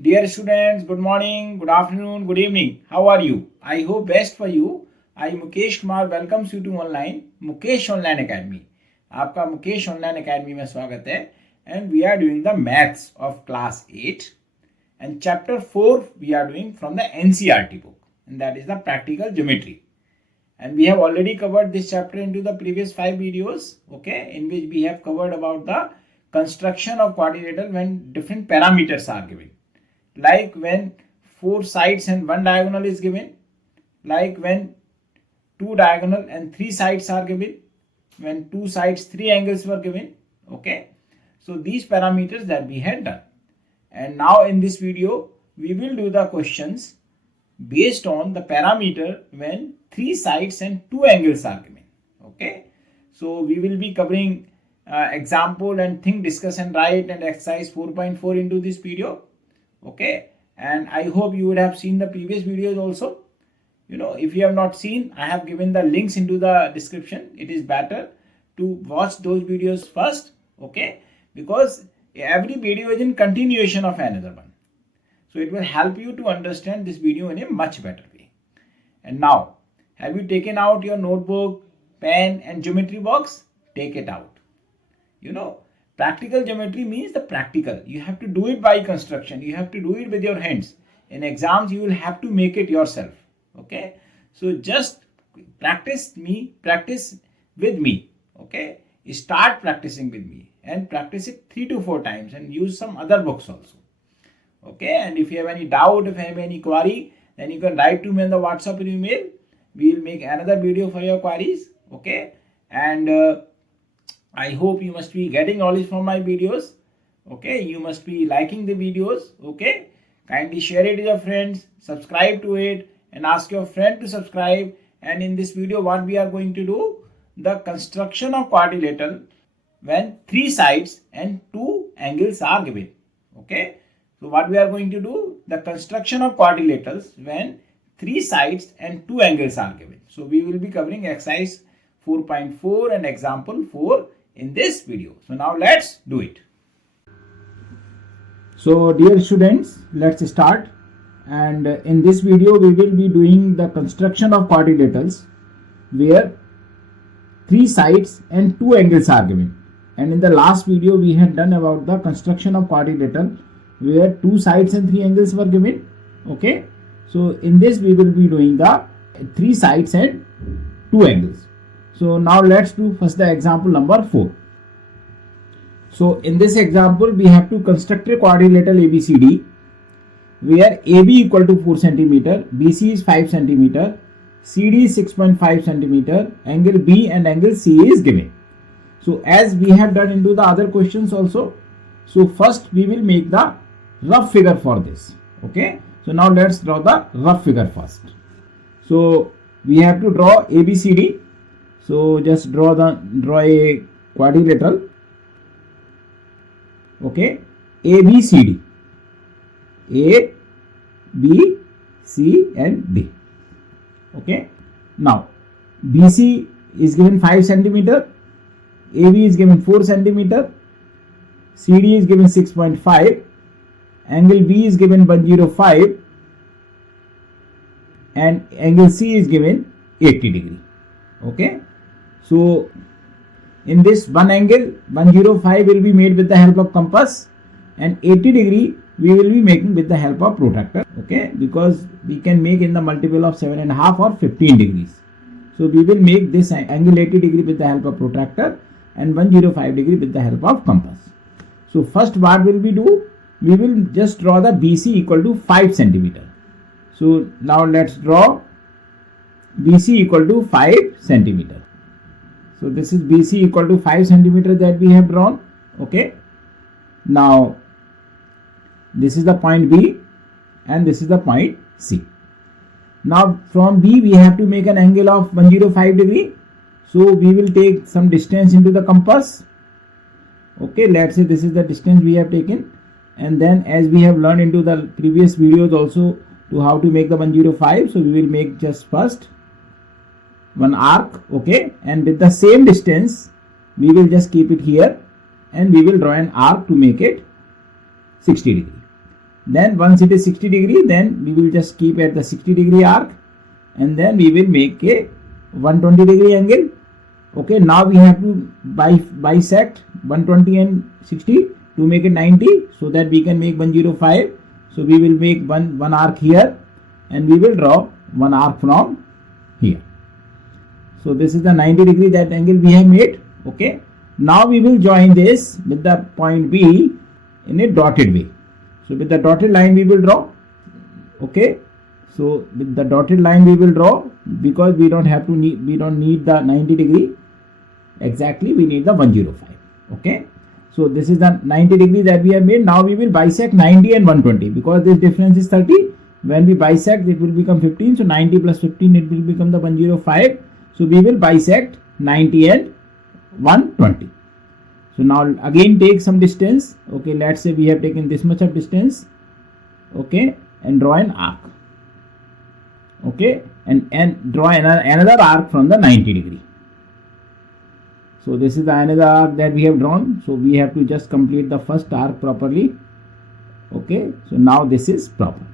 Dear students, good morning, good afternoon, good evening. How are you? I hope best for you. I Mukesh Kumar welcomes you to online Mukesh Online Academy. आपका Mukesh online academy में स्वागत है and we are doing the maths of class 8 and chapter 4 we are doing from the NCERT book and that is the practical geometry. And we have already covered this chapter into the previous 5 videos, okay, in which we have covered about the construction of quadrilateral when different parameters are given. Like when 4 sides and 1 diagonal is given, like when 2 diagonal and 3 sides are given, when 2 sides 3 angles were given, okay. So these parameters that we had done, and now in this video we will do the questions based on the parameter when 3 sides and 2 angles are given, okay. So we will be covering example and think, discuss and write and exercise 4.4 into this video, okay. And I hope you would have seen the previous videos also. If you have not seen, I have given the links into the description. It is better to watch those videos first, okay, because every video is in continuation of another one, so it will help you to understand this video in a much better way. And now, have you taken out your notebook, pen and geometry box? Take it out. Practical geometry means the practical. You have to do it by construction. You have to do it with your hands. In exams, you will have to make it yourself. Okay. So just practice with me. Okay. Start practicing with me and practice it 3 to 4 times and use some other books also. Okay. And if you have any doubt, if you have any query, then you can write to me on the WhatsApp or email. We will make another video for your queries. Okay. And I hope you must be getting knowledge from my videos. Okay, you must be liking the videos. Okay, kindly share it with your friends, subscribe to it and ask your friend to subscribe. And in this video what we are going to do, the construction of quadrilateral when 3 sides and 2 angles are given. Okay, so what we are going to do, the construction of quadrilaterals when 3 sides and 2 angles are given. So we will be covering exercise 4.4 and example 4 in this video. So now let's do it. So dear students, let's start. And in this video we will be doing the construction of quadrilaterals where 3 sides and 2 angles are given. And in the last video we had done about the construction of quadrilateral where 2 sides and 3 angles were given. Okay, so in this we will be doing the 3 sides and 2 angles. So now let's do first the example number 4. So in this example we have to construct a quadrilateral ABCD where AB equal to 4 cm, BC is 5 cm, CD is 6.5 cm, angle B and angle C is given. So as we have done into the other questions also, so first we will make the rough figure for this. Okay, so now let's draw the rough figure first. So we have to draw ABCD. So just draw a quadrilateral. Okay, ABCD, A, B, C and D. Okay, now BC is given 5 cm, AB is given 4 cm, CD is given 6.5, angle B is given 105 and angle C is given 80 degree. Okay, so in this one angle 105 will be made with the help of compass and 80 degree we will be making with the help of protractor. Okay, because we can make in the multiple of 7.5 or 15 degrees. So we will make this angle 80 degree with the help of protractor and 105 degree with the help of compass. So first what will we do? We will just draw the BC equal to 5 cm. So now let's draw BC equal to 5 cm. So this is BC equal to 5 cm that we have drawn. Okay. Now this is the point B and this is the point C. Now from B we have to make an angle of 105 degree. So we will take some distance into the compass. Okay, let's say this is the distance we have taken. And then as we have learned into the previous videos also to how to make the 105. So we will make just first one arc. Okay, and with the same distance we will just keep it here and we will draw an arc to make it 60 degree. Then once it is 60 degree, then we will just keep at the 60 degree arc, and then we will make a 120 degree angle. Okay, now we have to bisect 120 and 60 to make it 90, so that we can make 105. So we will make one arc here, and we will draw one arc from here. So this is the 90 degree that angle we have made. Okay, now we will join this with the point B in a dotted way. So with the dotted line we will draw. Okay, so with the dotted line we will draw, because we don't need the 90 degree exactly, we need the 105. Okay, so this is the 90 degree that we have made. Now we will bisect 90 and 120, because this difference is 30. When we bisect, it will become 15. So 90 plus 15, it will become the 105. So we will bisect 90 and 120. So now again take some distance. Okay, let's say we have taken this much of distance. Okay, and draw an arc. Okay, and draw another arc from the 90 degree. So this is the another arc that we have drawn. So we have to just complete the first arc properly. Okay, so now this is proper.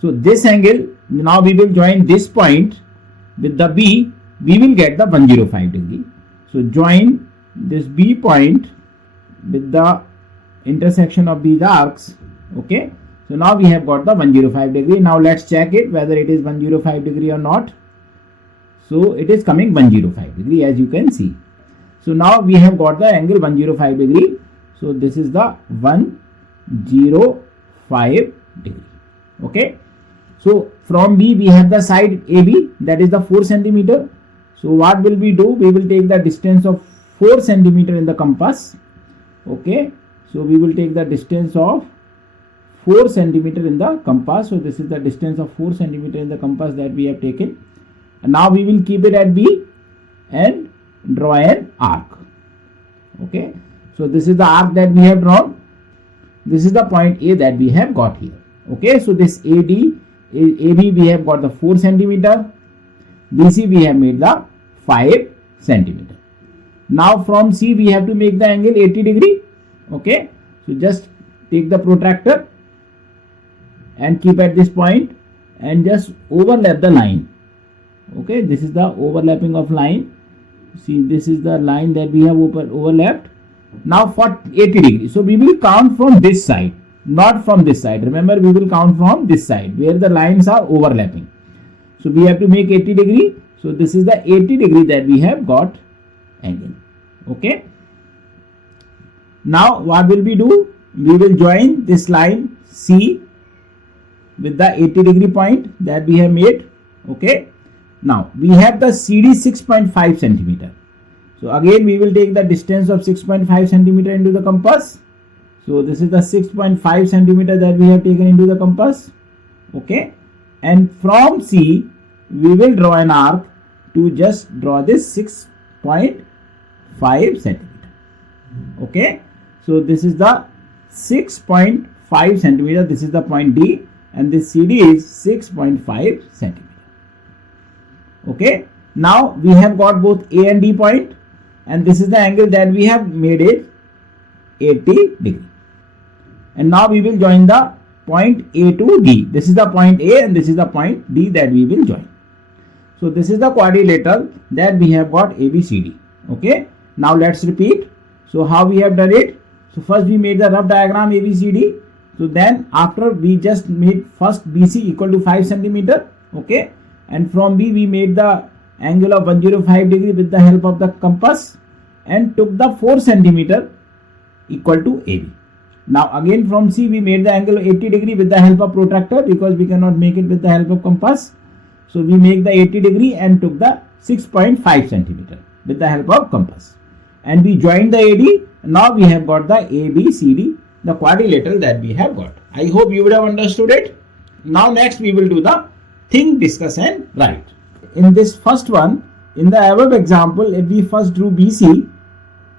So this angle, now we will join this point with the B, we will get the 105 degree. So join this B point with the intersection of these arcs. Okay, so now we have got the 105 degree. Now let's check it whether it is 105 degree or not. So it is coming 105 degree, as you can see. So now we have got the angle 105 degree. So this is the 105 degree. Okay, so from B we have the side AB, that is the 4 centimeter. So what will we do? We will take the distance of 4 centimeter in the compass. Okay, so we will take the distance of 4 centimeter in the compass. So this is the distance of 4 centimeter in the compass that we have taken. And now we will keep it at B and draw an arc. Okay, so this is the arc that we have drawn. This is the point A that we have got here. Okay, so this AB we have got the 4 centimeter. BC we have made the 5 centimeter. Now from C we have to make the angle 80 degree. Okay, so just take the protractor and keep at this point and just overlap the line. Okay, this is the overlapping of line. See, this is the line that we have overlapped. Now for 80 degree, so we will count from this side, not from this side. Remember, we will count from this side where the lines are overlapping. So we have to make 80 degree. So this is the 80 degree that we have got angle. Okay, now what will we do? We will join this line C with the 80 degree point that we have made. Okay, now we have the CD 6.5 centimeter. So again we will take the distance of 6.5 centimeter into the compass. So this is the 6.5 centimeter that we have taken into the compass. Okay, and from C we will draw an arc to just draw this 6.5 centimeter. Okay, so this is the 6.5 centimeter. This is the point D, and this CD is 6.5 centimeter. Okay, now we have got both A and D point, and this is the angle that we have made it 80 degree. And now we will join the point A to D. This is the point A and this is the point D that we will join. So this is the quadrilateral that we have got ABCD. Okay, now let's repeat. So how we have done it? So first we made the rough diagram ABCD. So then after we just made first BC equal to 5 centimeter. Okay, and from B we made the angle of 105 degree with the help of the compass and took the 4 centimeter equal to AB. Now again from C we made the angle 80 degree with the help of protractor, because we cannot make it with the help of compass. So we make the 80 degree and took the 6.5 centimeter with the help of compass. And we joined the AD. Now we have got the ABCD, the quadrilateral that we have got. I hope you would have understood it. Now next we will do the think, discuss and write. In this first one, in the above example, if we first drew BC,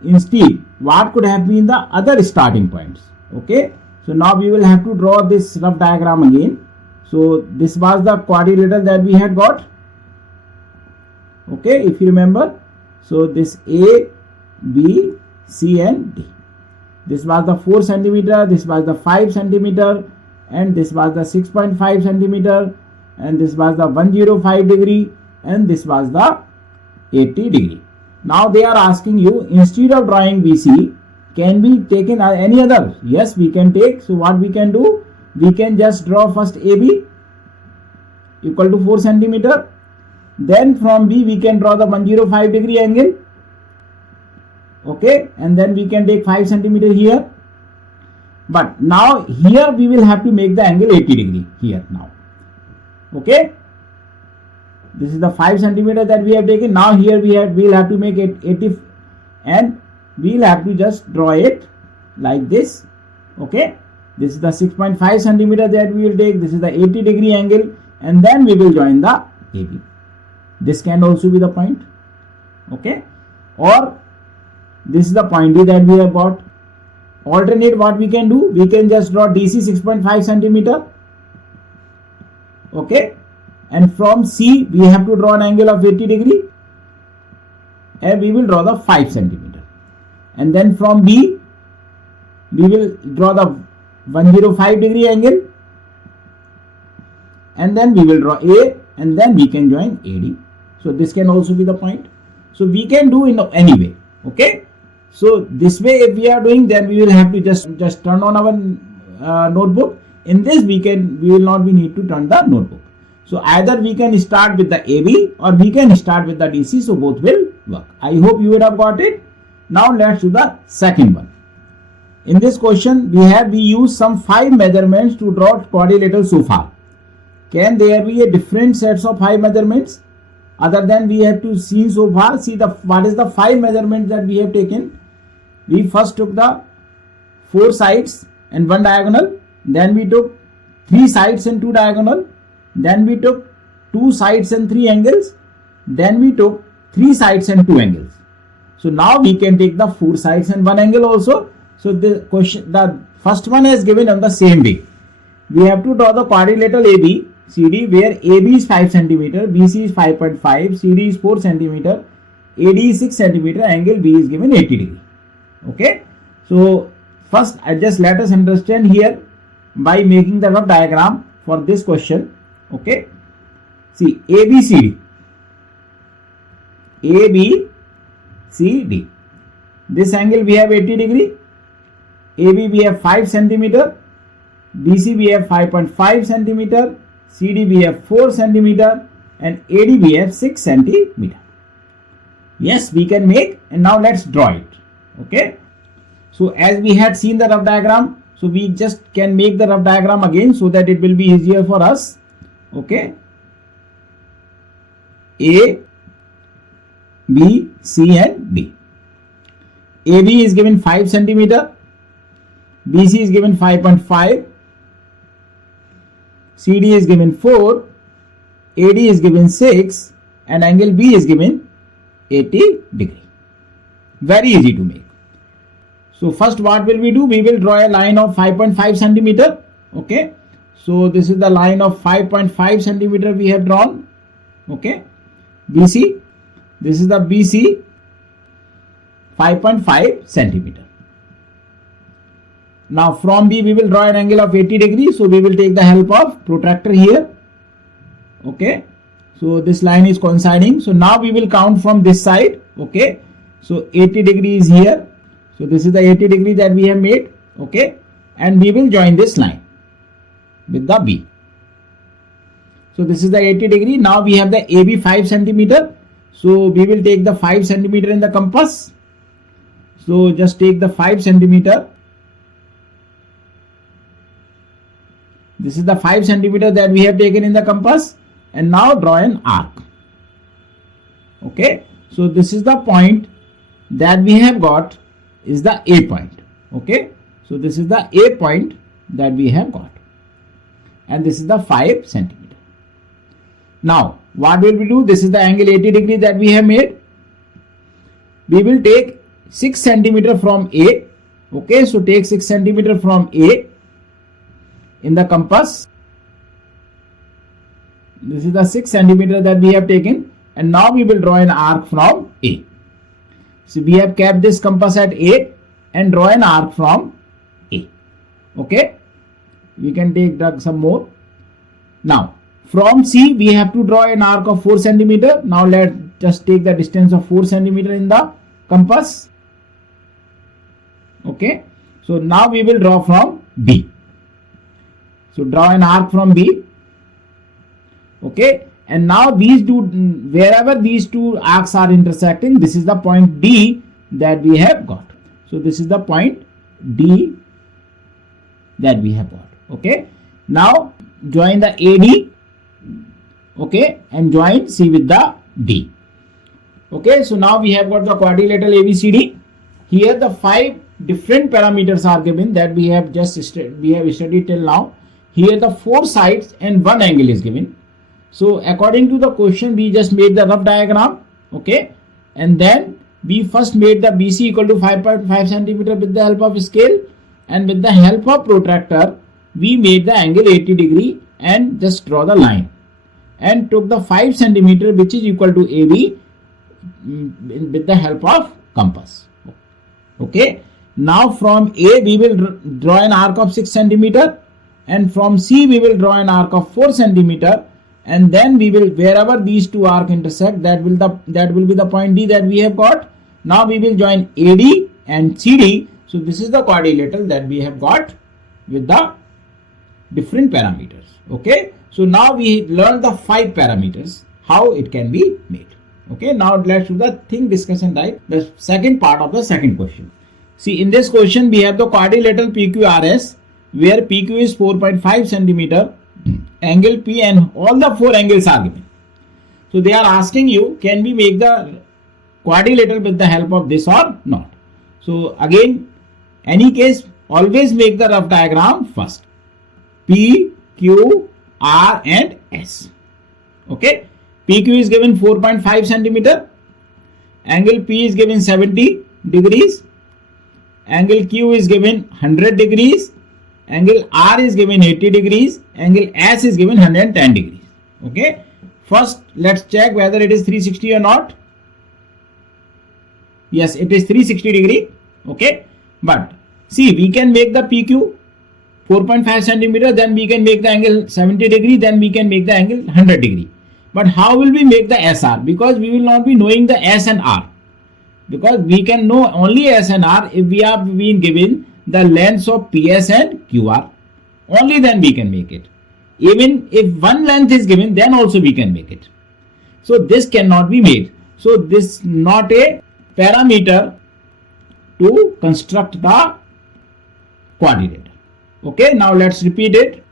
instead what could have been the other starting points? Okay, so now we will have to draw this rough diagram again. So this was the quadrilateral that we had got. Okay, if you remember, so this A, B, C and D. This was the 4 centimeter, this was the 5 centimeter, and this was the 6.5 centimeter, and this was the 105 degree, and this was the 80 degree. Now they are asking you, instead of drawing BC, can we take in any other? Yes, we can take. So what we can do? We can just draw first AB equal to 4 centimeter. Then from B we can draw the 105 degree angle. Okay, and then we can take 5 centimeter here. But now here we will have to make the angle 80 degree here now. Okay, this is the 5 centimeter that we have taken. Now here we'll have to make it 80, and we'll have to just draw it like this. Okay, this is the 6.5 centimeter that we will take. This is the 80 degree angle, and then we will join the AB. This can also be the point. Okay, or this is the point D that we have got. Alternate, what we can do, we can just draw DC 6.5 centimeter. Okay, and from C we have to draw an angle of 80 degree, and we will draw the 5 centimeter. And then from B we will draw the 105 degree angle, and then we will draw A, and then we can join AD. So this can also be the point. So we can do in any way. Okay, so this way if we are doing, then we will have to just turn on our notebook. In this we will not need to turn the notebook. So either we can start with the AB or we can start with the DC, so both will work. I hope you would have got it. Now let's do the second one. In this question we use some 5 measurements to draw quadrilateral so far. Can there be a different sets of 5 measurements other than we have to see so far? See what is the 5 measurements that we have taken. We first took the 4 sides and 1 diagonal. Then we took 3 sides and 2 diagonal. Then we took 2 sides and 3 angles. Then we took 3 sides and 2 angles. So now we can take the 4 sides and 1 angle also. So the first one is given on the same way. We have to draw the quadrilateral AB CD, where AB is 5 centimeter, BC is 5.5, CD is 4 centimeter, AD is 6 centimeter, angle B is given 80 degree. Okay, so first let us understand here by making the rough diagram for this question. Okay, see ABCD, ABCD, this angle we have 80 degree, AB we have 5 centimeter, BC we have 5.5 centimeter, CD we have 4 centimeter, and AD we have 6 centimeter. Yes, we can make, and now let's draw it. Okay, so as we had seen the rough diagram, so we just can make the rough diagram again so that it will be easier for us. Okay, A, B, C and D. AB is given 5 centimeter, BC is given 5.5, CD is given 4, AD is given 6, and angle B is given 80 degree. Very easy to make. So first what will we do? We will draw a line of 5.5 centimeter. Okay, so this is the line of 5.5 centimeter we have drawn. Okay, BC, this is the BC 5.5 centimeter. Now from B we will draw an angle of 80 degrees. So we will take the help of protractor here. Okay, so this line is coinciding. So now we will count from this side. Okay, so 80 degrees here. So this is the 80 degree that we have made. Okay, and we will join this line with the B. So this is the 80 degree. Now we have the AB 5 centimeter. So we will take the 5 centimeter in the compass. So just take the 5 centimeter. This is the 5 centimeter that we have taken in the compass, and now draw an arc. Okay, so this is the point that we have got, is the A point. Okay, so this is the A point that we have got, and this is the 5 centimeter. Now what will we do? This is the angle 80 degree that we have made. We will take 6 centimeter from A. Okay, so take 6 centimeter from A in the compass. This is the 6 centimeter that we have taken, and now we will draw an arc from A. So we have kept this compass at A and draw an arc from A. Okay, We can take some more. Now, from C, we have to draw an arc of 4 centimeter. Now, let's just take the distance of 4 centimeter in the compass. Okay. So, now we will draw from B. So, draw an arc from B. Okay. And now wherever these two arcs are intersecting, this is the point D that we have got. So, this is the point D that we have got. Okay. Now, join the AD. Okay. And join C with the D. Okay. So, now we have got the quadrilateral ABCD. Here the 5 different parameters are given that we have studied till now. Here the 4 sides and 1 angle is given. So, according to the question, we just made the rough diagram. Okay. And then we first made the BC equal to 5.5 centimeter with the help of scale, and with the help of protractor we made the angle 80 degree and just draw the line, and took the 5 centimeter which is equal to AB with the help of compass. Okay. Now from A we will draw an arc of 6 centimeter, and from C we will draw an arc of 4 centimeter, and then we will, wherever these two arcs intersect, that will be the point D that we have got. Now we will join AD and CD. So this is the quadrilateral that we have got with the different parameters. Okay. So now we learned the 5 parameters, how it can be made. Okay. Now let's do the thing discussion, right? The second part of the second question. See, in this question we have the quadrilateral PQRS, where PQ is 4.5 centimeter, angle P, and all the 4 angles are given. So they are asking you, can we make the quadrilateral with the help of this or not? So again, any case, always make the rough diagram first. P, Q, R and S. Okay. PQ is given 4.5 centimeter. Angle P is given 70 degrees. Angle Q is given 100 degrees. Angle R is given 80 degrees. Angle S is given 110 degrees. Okay. First, let's check whether it is 360 or not. Yes, it is 360 degree. Okay. But see, we can make the PQ 4.5 centimeter, then we can make the angle 70 degree, then we can make the angle 100 degree. But how will we make the SR? Because we will not be knowing the S and R. Because we can know only S and R if we are being given the lengths of PS and QR. Only then we can make it. Even if one length is given, then also we can make it. So this cannot be made. So this is not a parameter to construct the quadrilateral. Okay, now let's repeat it.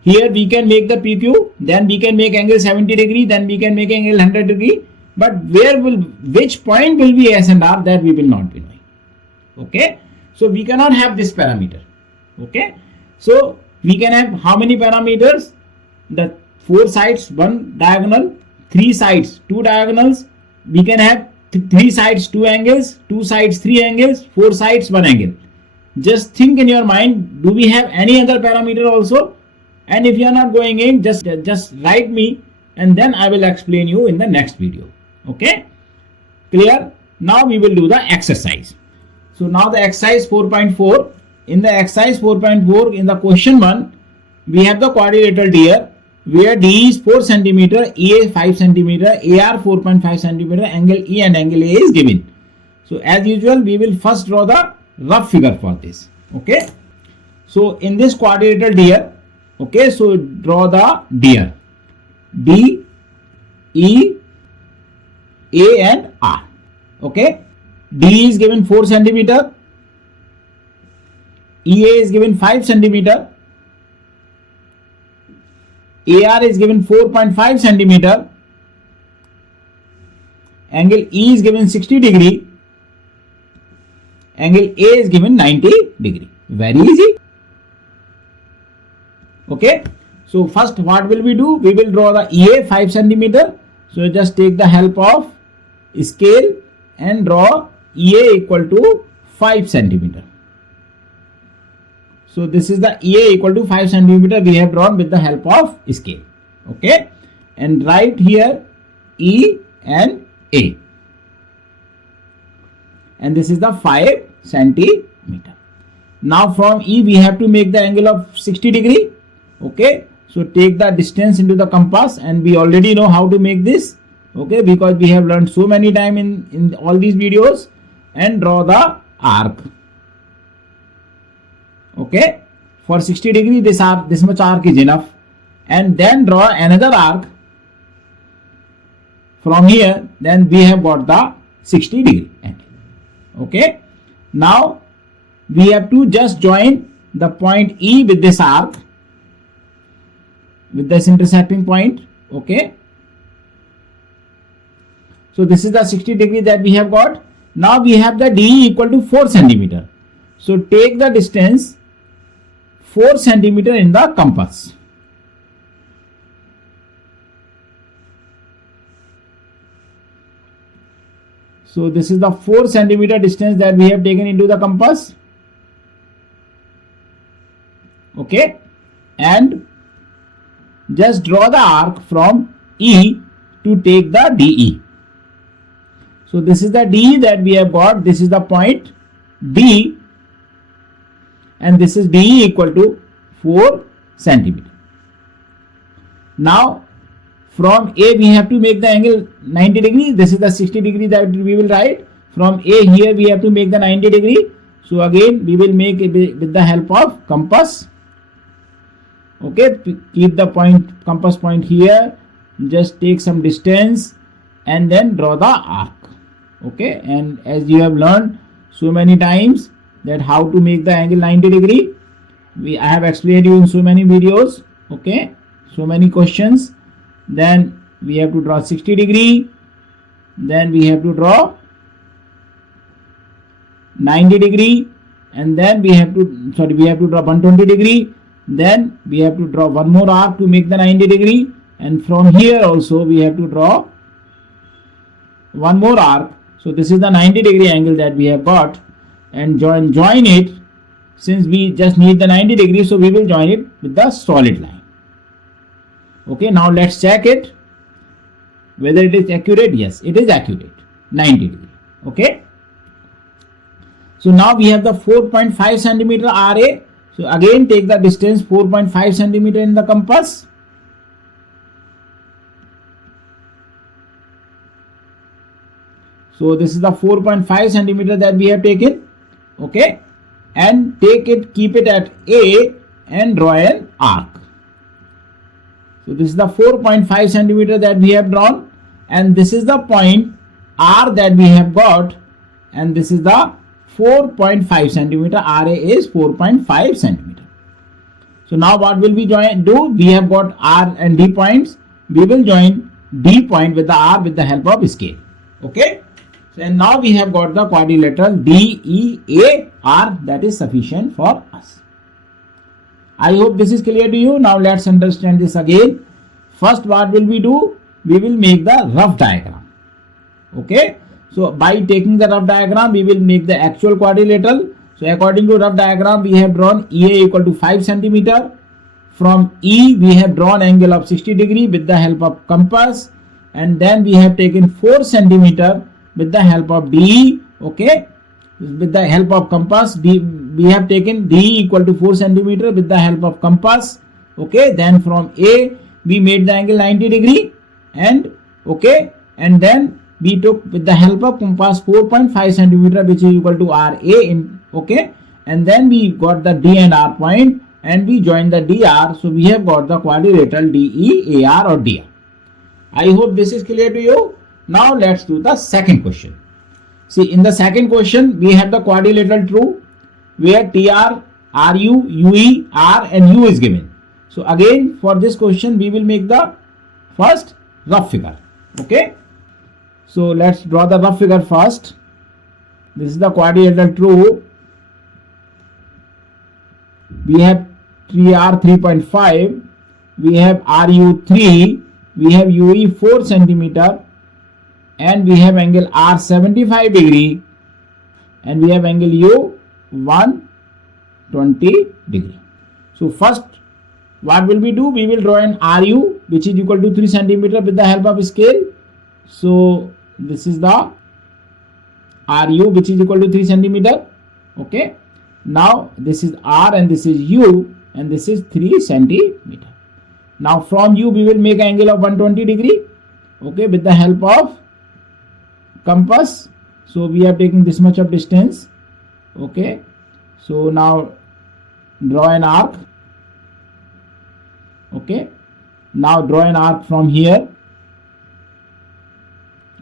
Here we can make the PQ, then we can make angle 70 degree, then we can make angle 100 degree. But which point will be S and R, that we will not be knowing. Okay, so we cannot have this parameter. Okay, so we can have how many parameters? The 4 sides, 1 diagonal, 3 sides, 2 diagonals. We can have 3 sides, 2 angles, 2 sides, 3 angles, 4 sides, 1 angle. Just think in your mind, do we have any other parameter also? And if you are not going in, just write me, and then I will explain you in the next video. Okay, clear? Now we will do the exercise. So now the exercise 4.4. In the exercise 4.4, in the question 1, we have the quadrilateral DR, where D is 4 centimeter, EA 5 centimeter, AR 4.5 centimeter, angle E and angle A is given. So as usual, we will first draw the rough figure for this. Okay, so in this quadrilateral DR, okay, so draw the DR D, E, A and R. Okay, D is given 4 centimeter, EA is given 5 centimeter, AR is given 4.5 centimeter, angle E is given 60 degree, angle A is given 90 degree. Very easy. Okay, so first what will we do? We will draw the EA 5 centimeter. So just take the help of scale and draw EA equal to 5 centimeter. So this is the EA equal to 5 centimeter we have drawn with the help of scale. Okay, and write here E and A, and this is the 5 centimeter. Now from E we have to make the angle of 60 degree. Okay, so take the distance into the compass, and we already know how to make this. Okay, because we have learned so many times in all these videos. And draw the arc. Okay, for 60 degree this much arc is enough. And then draw another arc from here. Then we have got the 60 degree angle. Okay, now we have to just join the point E with this arc, with this intersecting point. Okay, so this is the 60 degree that we have got. Now we have the DE equal to 4 centimeter. So take the distance 4 centimeter in the compass. So this is the 4 centimeter distance that we have taken into the compass. Okay, and just draw the arc from E to take the DE. So this is the DE that we have got. This is the point D, and this is DE equal to 4 centimeter. Now from A we have to make the angle 90 degree. This is the 60 degree that we will write. From A here we have to make the 90 degree. So again we will make it with the help of compass. Okay, keep the compass point here. Just take some distance and then draw the arc. Okay, and as you have learned so many times that how to make the angle 90 degree, I have explained you in so many videos. Okay, so many questions. Then we have to draw 60 degree, then we have to draw 90 degree, and then we have to draw 120 degree. Then we have to draw one more arc to make the 90 degree, and from here also we have to draw one more arc. So this is the 90 degree angle that we have got, and join it. Since we just need the 90 degree, so we will join it with the solid line. Okay, now let's check it whether it is accurate. Yes, it is accurate, 90 degree. Okay, so now we have the 4.5 centimeter RA. So again take the distance 4.5 centimeter in the compass. So this is the 4.5 centimeter that we have taken. Okay, and keep it at A and draw an arc. So this is the 4.5 centimeter that we have drawn, and this is the point R that we have got, and this is the 4.5 centimeter. RA is 4.5 centimeter. So now what will we do? We have got R and D points. We will join D point with the R with the help of scale. Okay. So, and now we have got the quadrilateral DEAR that is sufficient for us. I hope this is clear to you. Now let's understand this again. First, what will we do? We will make the rough diagram. Okay. So by taking the rough diagram, we will make the actual quadrilateral. So according to rough diagram, we have drawn EA equal to 5 centimeter. From E, we have drawn angle of 60 degree with the help of compass, and then we have taken 4 centimeter with the help of DE. Okay, with the help of compass, we have taken DE equal to 4 centimeter with the help of compass. Okay, then from A we made the angle 90 degree, and okay, and then we took with the help of compass 4.5 centimeter, which is equal to RA in. Okay, and then we got the D and R point, and we joined the DR. So we have got the quadrilateral DEAR or DR. I hope this is clear to you. Now let's do the second question. See, in the second question, we have the quadrilateral true, where TR, RU, UE, R and U is given. So again, for this question, we will make the first rough figure. Okay. So let's draw the rough figure first. This is the quadrilateral true. We have 3R 3.5. We have RU 3. We have UE 4 centimeter. And we have angle R 75 degree, and we have angle U 120 degree. So first, what will we do? We will draw an RU which is equal to 3 centimeter with the help of scale. So this is the RU which is equal to 3 centimeter. Okay, Now this is R and this is U and this is 3 centimeter. Now from U we will make an angle of 120 degree, okay, with the help of compass. So we are taking this much of distance, okay. So now draw an arc, okay. Now draw an arc from here,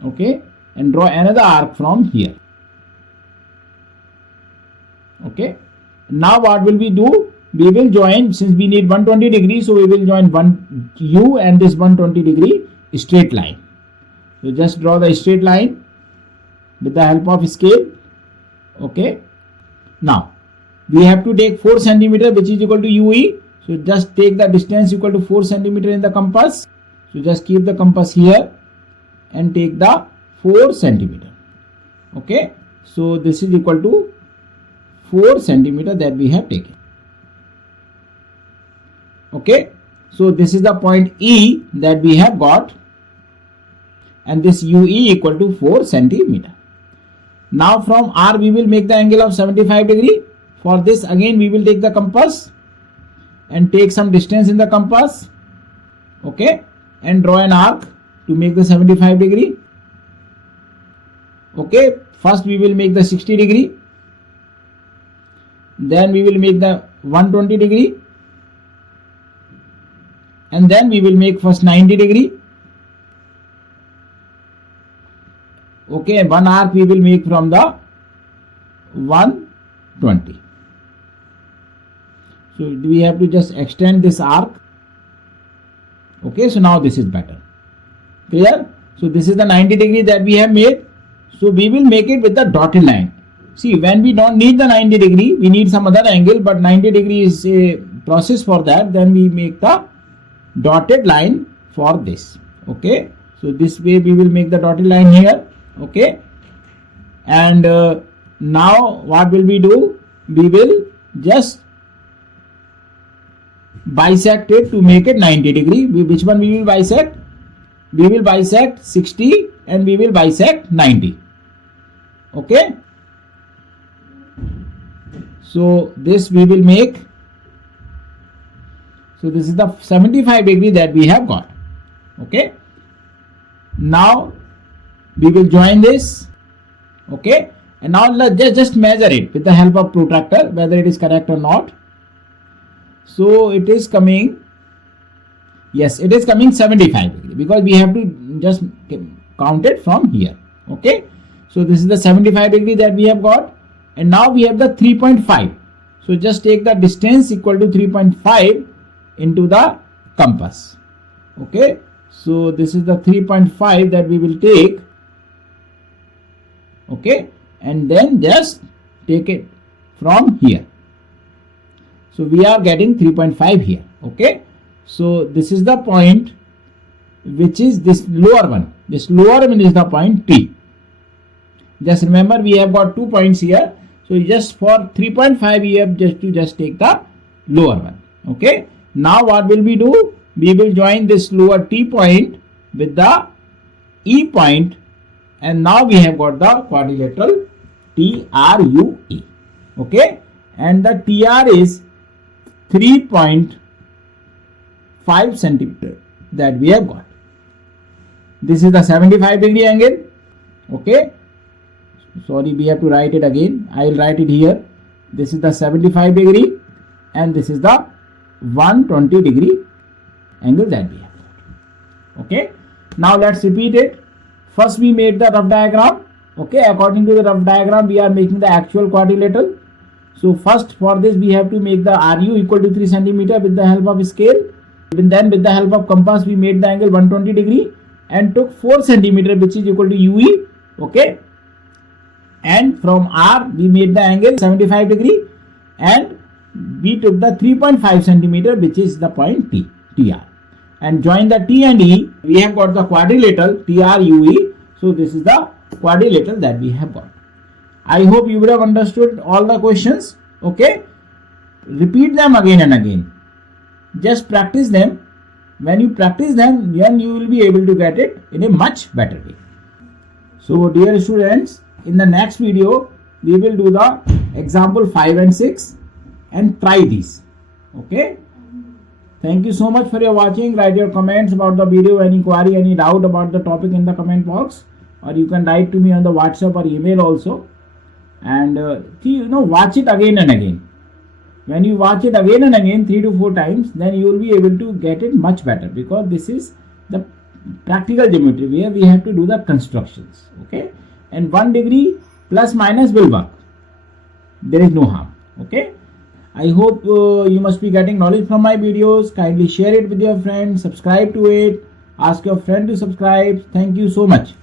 okay, and draw another arc from here, okay. Now what will we do? We will join, since we need 120 degrees, so we will join one U and this 120 degree straight line. So just draw the straight line with the help of scale, okay. Now we have to take 4 centimeter, which is equal to UE. So just take the distance equal to 4 centimeter in the compass. So just keep the compass here and take the 4 centimeter, okay. So this is equal to 4 centimeter that we have taken, okay. So this is the point E that we have got, and this UE equal to 4 centimeter. Now from R we will make the angle of 75 degree. For this again we will take the compass and take some distance in the compass, okay, and draw an arc to make the 75 degree, okay. First we will make the 60 degree, then we will make the 120 degree, and then we will make first 90 degree, okay. One arc we will make from the 120. So we have to just extend this arc, okay. So now this is better, clear. So this is the 90 degree that we have made. So we will make it with the dotted line. See, when we don't need the 90 degree, we need some other angle, but 90 degree is a process for that. Then we make the dotted line for this, okay. So this way we will make the dotted line here, okay. And now what will we do? We will just bisect it to make it 90 degree. Which one we will bisect? We will bisect 60 and we will bisect 90, okay. So this we will make. So this is the 75 degree that we have got, okay. Now we will join this, okay, and now let's just measure it with the help of protractor whether it is correct or not. So it is coming, yes, it is coming 75 degree because we have to just count it from here, okay. So this is the 75 degree that we have got, and now we have the 3.5. So just take the distance equal to 3.5 into the compass, okay. So this is the 3.5 that we will take, okay, and then just take it from here. So we are getting 3.5 here, okay. So this is the point which is this lower one. This lower one is the point T. Just remember we have got 2 points here. So just for 3.5 you have just take the lower one, okay. Now what will we do? We will join this lower T point with the E point, and now we have got the quadrilateral TRUE, okay, and the TR is 3.5 centimeter that we have got. This is the 75 degree angle, okay. Sorry, we have to write it again. I will write it here. This is the 75 degree and this is the 120 degree angle that we have got, okay. Now let's repeat it. First we made the rough diagram, okay. According to the rough diagram we are making the actual quadrilateral. So first for this we have to make the RU equal to 3 centimeter with the help of scale. And then with the help of compass we made the angle 120 degree and took 4 centimeter which is equal to UE, okay. And from R we made the angle 75 degree and we took the 3.5 centimeter which is the point T, TR, and join the T and E. We have got the quadrilateral TRUE. So this is the quadrilateral that we have got. I hope you would have understood all the questions, okay. Repeat them again and again. Just practice them. When you practice them, then you will be able to get it in a much better way. So dear students, in the next video we will do the example 5 and 6 and try these. Okay. Thank you so much for your watching. Write your comments about the video, any query, any doubt about the topic in the comment box, or you can write to me on the WhatsApp or email also. And watch it again and again. When you watch it again and again 3 to 4 times, then you will be able to get it much better, because this is the practical geometry where we have to do the constructions. Okay, and 1 degree plus minus will work. There is no harm. Okay, I hope you must be getting knowledge from my videos. Kindly share it with your friends, subscribe to it, ask your friend to subscribe. Thank you so much.